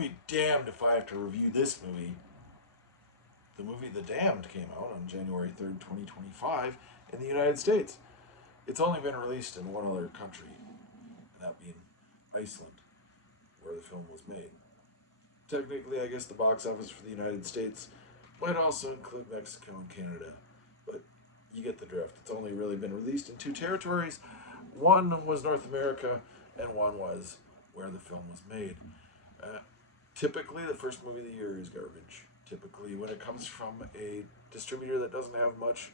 be damned if I have to review this movie. The movie The Damned came out on January 3rd, 2025 in the United States. It's only been released in one other country, and that being Iceland, where the film was made. Technically, I guess the box office for the United States might also include Mexico and Canada, but you get the drift. It's only really been released in two territories. One was North America, and one was where the film was made. Typically, the first movie of the year is garbage. Typically, when it comes from a distributor that doesn't have much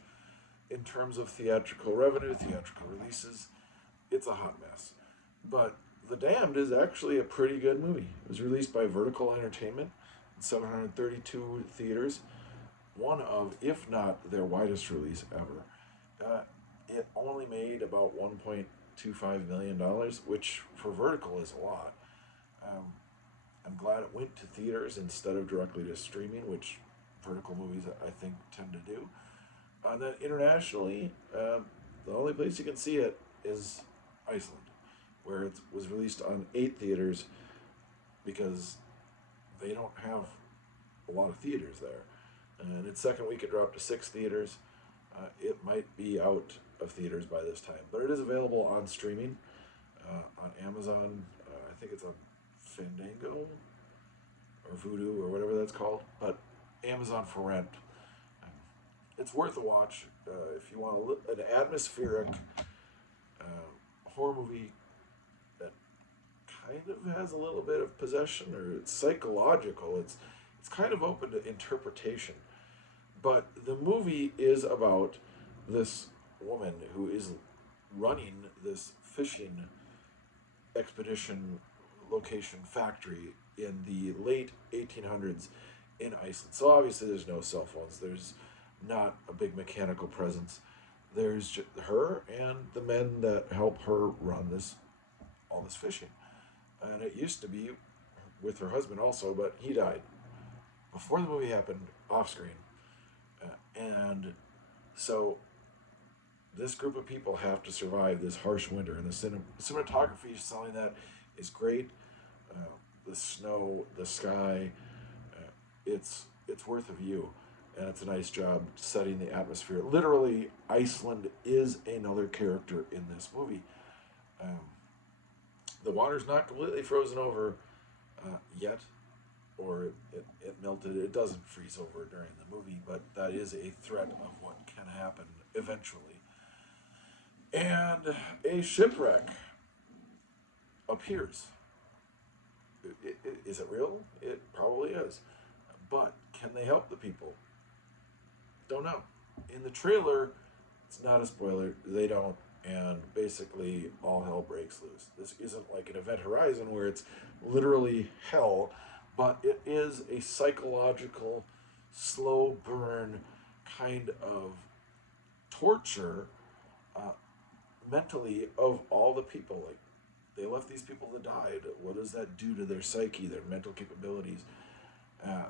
in terms of theatrical revenue, theatrical releases, it's a hot mess. But The Damned is actually a pretty good movie. It was released by Vertical Entertainment in 732 theaters, one of, if not their widest release ever. It only made about $1.25 million, which for Vertical is a lot. I'm glad it went to theaters instead of directly to streaming, which Vertical movies I think tend to do. And then internationally, the only place you can see it is Iceland, where it was released on 8 theaters because they don't have a lot of theaters there. And its second week, it dropped to 6 theaters. It might be out of theaters by this time, but it is available on streaming on Amazon. I think it's on Fandango or Vudu or whatever that's called, but Amazon for rent. It's worth a watch if you want an atmospheric horror movie that kind of has a little bit of possession, or it's psychological. It's kind of open to interpretation, but the movie is about this woman who is running this fishing expedition location factory in the late 1800s in Iceland. So obviously there's no cell phones. There's not a big mechanical presence. There's just her and the men that help her run all this fishing. And it used to be with her husband also, but he died before the movie happened, off screen. And so this group of people have to survive this harsh winter, and the cinematography selling that is great. The snow, the sky, it's worth a view, and it's a nice job setting the atmosphere. Literally, Iceland is another character in this movie. The water's not completely frozen over yet, or it melted. It doesn't freeze over during the movie, but that is a threat of what can happen eventually. And a shipwreck appears. Is it real? It probably is. But can they help the people? Don't know. In the trailer, it's not a spoiler. They don't. And basically, all hell breaks loose. This isn't like an Event Horizon where it's literally hell, but it is a psychological, slow burn kind of torture mentally of all the people. Like, they left these people that died. What does that do to their psyche, their mental capabilities?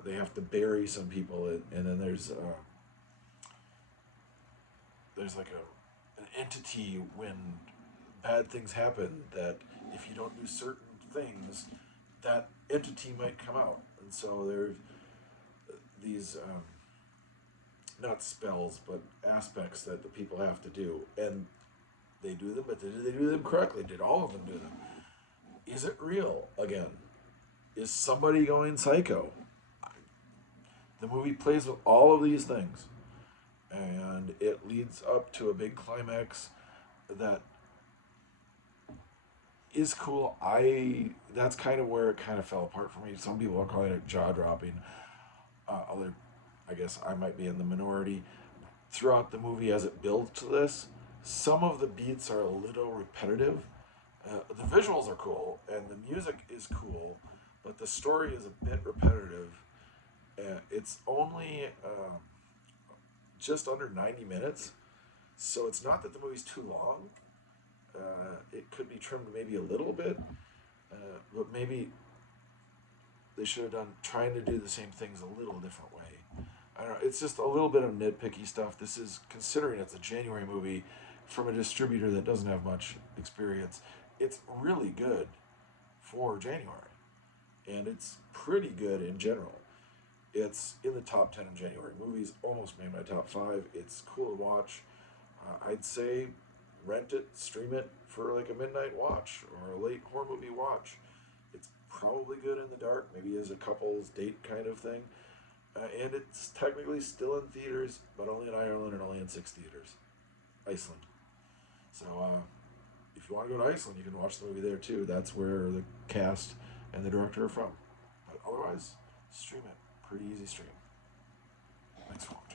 They have to bury some people, and then there's like an entity when bad things happen that if you don't do certain things, that entity might come out. And so there's these not spells, but aspects that the people have to do, and they do them, but did they do them correctly? Did all of them do them? Is it real? Again, is somebody going psycho? The movie plays with all of these things, and it leads up to a big climax that is cool. That's kind of where it kind of fell apart for me. Some people are calling it jaw-dropping. I guess I might be in the minority. Throughout the movie, as it builds to this, some of the beats are a little repetitive. The visuals are cool, and the music is cool, but the story is a bit repetitive. It's only just under 90 minutes, so it's not that the movie's too long. It could be trimmed maybe a little bit, but maybe they should have trying to do the same things a little different way. I don't know, it's just a little bit of nitpicky stuff. This is, considering it's a January movie from a distributor that doesn't have much experience, it's really good for January. and it's pretty good in general. It's in the top 10 of January movies, almost made my top 5. It's cool to watch. I'd say rent it, stream it for like a midnight watch or a late horror movie watch. It's probably good in the dark, maybe as a couple's date kind of thing. And it's technically still in theaters, but only in Ireland and only in 6 theaters. Iceland. So if you want to go to Iceland, you can watch the movie there too. That's where the cast and the director are from. But otherwise, stream it. Pretty easy stream. Thanks for watching.